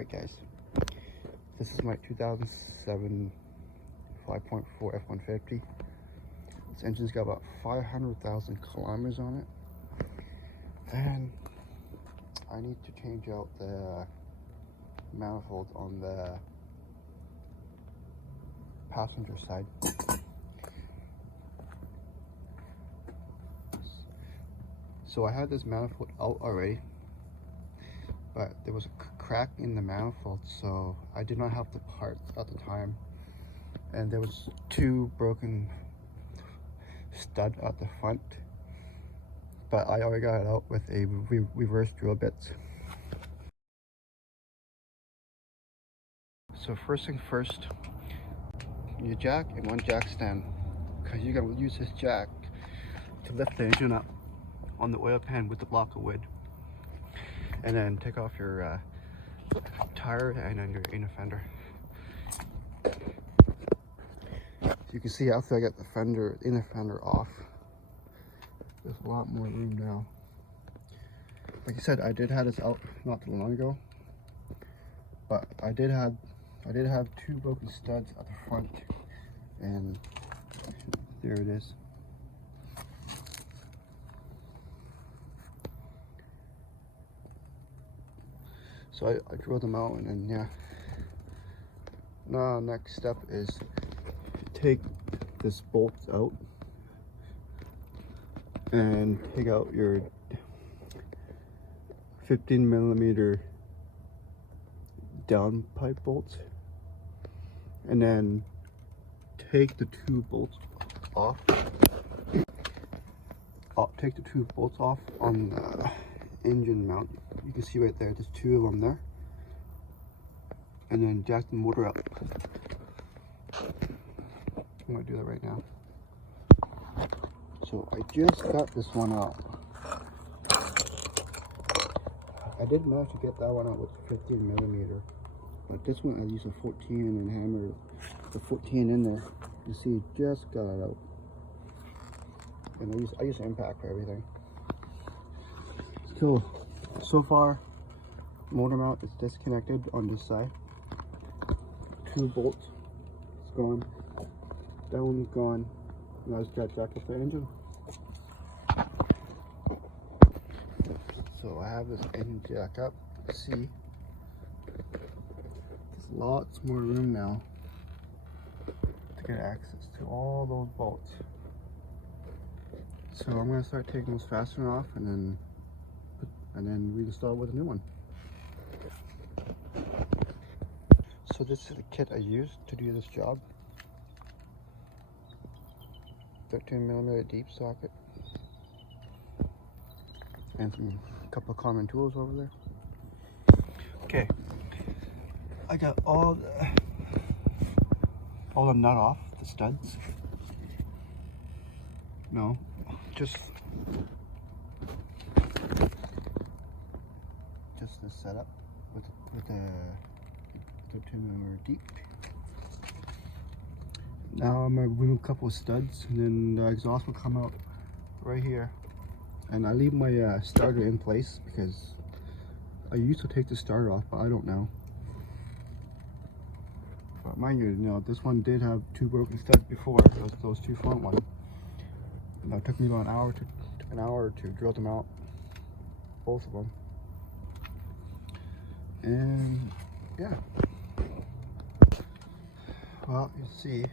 Alright guys, this is my 2007 5.4 F150. This engine's got about 500,000 kilometers on it, and I need to change out the manifold on the passenger side. So I had this manifold out already, but there was a crack in the manifold, so I did not have the parts at the time, and there was two broken stud at the front, but I already got it out with a reverse drill bits. So first thing first, your jack and one jack stand, because you're going to use this jack to lift the engine up on the oil pan with the block of wood, and then take off your tire and then your inner fender. So you can see after I get the inner fender off, there's a lot more room now. Like I said, I did have this out not too long ago, but I did have two broken studs at the front, and there it is. So I drilled them out, and then yeah. Now next step is take this bolt out and take out your 15mm downpipe bolts, and then take the two bolts off. Take the two bolts off on the engine mount. You can see right there, there's two of them there, and then jack the motor up. I'm gonna do that right now. So I just got this one out. I did manage to get that one out with 15mm, but this one I used a 14 and then hammered the 14 in there. You see, just got it out. And I use impact for everything. So far, motor mount is disconnected on this side. Two bolts, it's gone. That one's gone. Now I just got to jack up the engine. So I have this engine jack up. See, there's lots more room now to get access to all those bolts. So I'm going to start taking those fasteners off, and then reinstall with a new one. So this is the kit I used to do this job. 13mm deep socket, and a couple of common tools over there. Okay, I got all the nut off the studs. No, just the setup with the 13mm deep. Now I'm going to remove a couple of studs, and then the exhaust will come out right here. And I leave my starter in place because I used to take the starter off, but I don't now. But mind you, this one did have two broken studs before, those two front ones. And it took me about an hour to drill them out, both of them. And yeah, well, you see,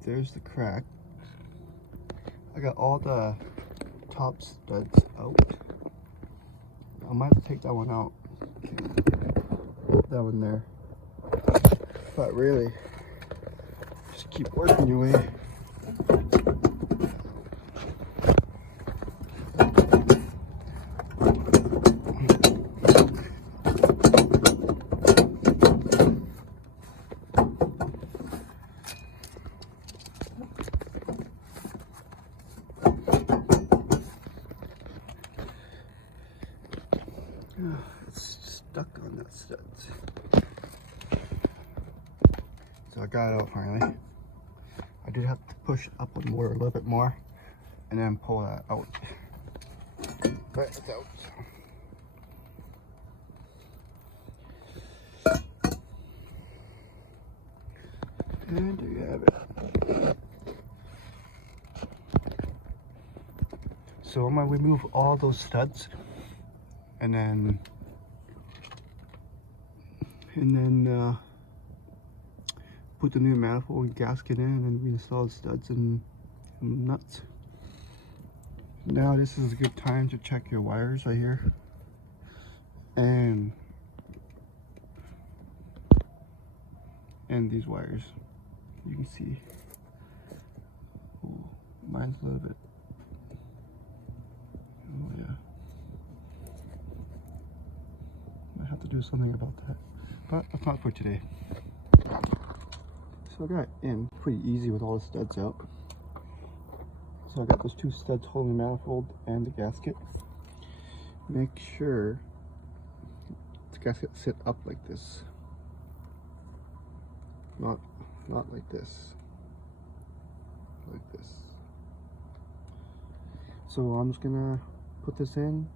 there's the crack. I got all the top studs out. I might have to take that one out. That one there. But really, just keep working your way. It's stuck on that studs. So I got it out finally. I did have to push up with more, a little bit more, and then pull that out. but it's out. And there you have it. So I'm gonna remove all those studs and then put the new manifold and gasket in and reinstall the studs and nuts. Now this is a good time to check your wires right here. And these wires, you can see, oh, mine's a little bit, oh yeah, might have to do something about that, but that's not for today. So I got in pretty easy with all the studs out. So I got those two studs holding the manifold and the gasket. Make sure the gasket sit up like this. Not like this. Like this. So I'm just gonna put this in,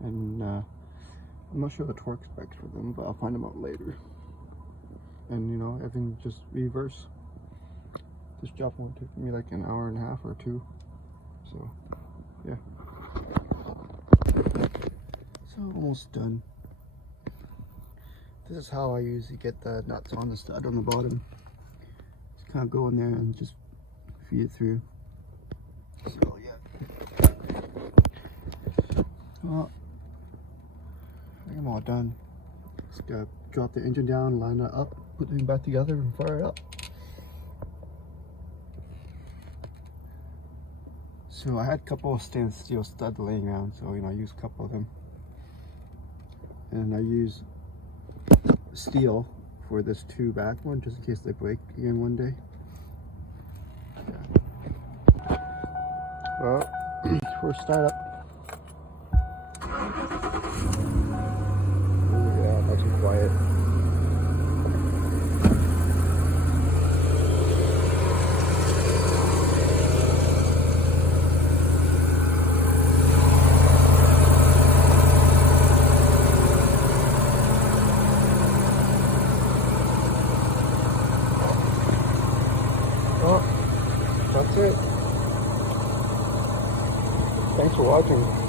and I'm not sure the torque specs for them, but I'll find them out later. And you know, everything just reverse. This job won't take me like an hour and a half or two. So yeah. So almost done. This is how I usually get the nuts on the stud on the bottom. Just kind of go in there and just feed it through. So yeah. Well, I think I'm all done. Just gotta drop the engine down, line it up, put it back together and fire it up. So I had a couple of stainless steel studs laying around, so you know I used a couple of them. And I use steel for this two back one, just in case they break again one day. Yeah. Well, first start up. Oh yeah, nice and quiet. Well, that's it. Thanks for watching.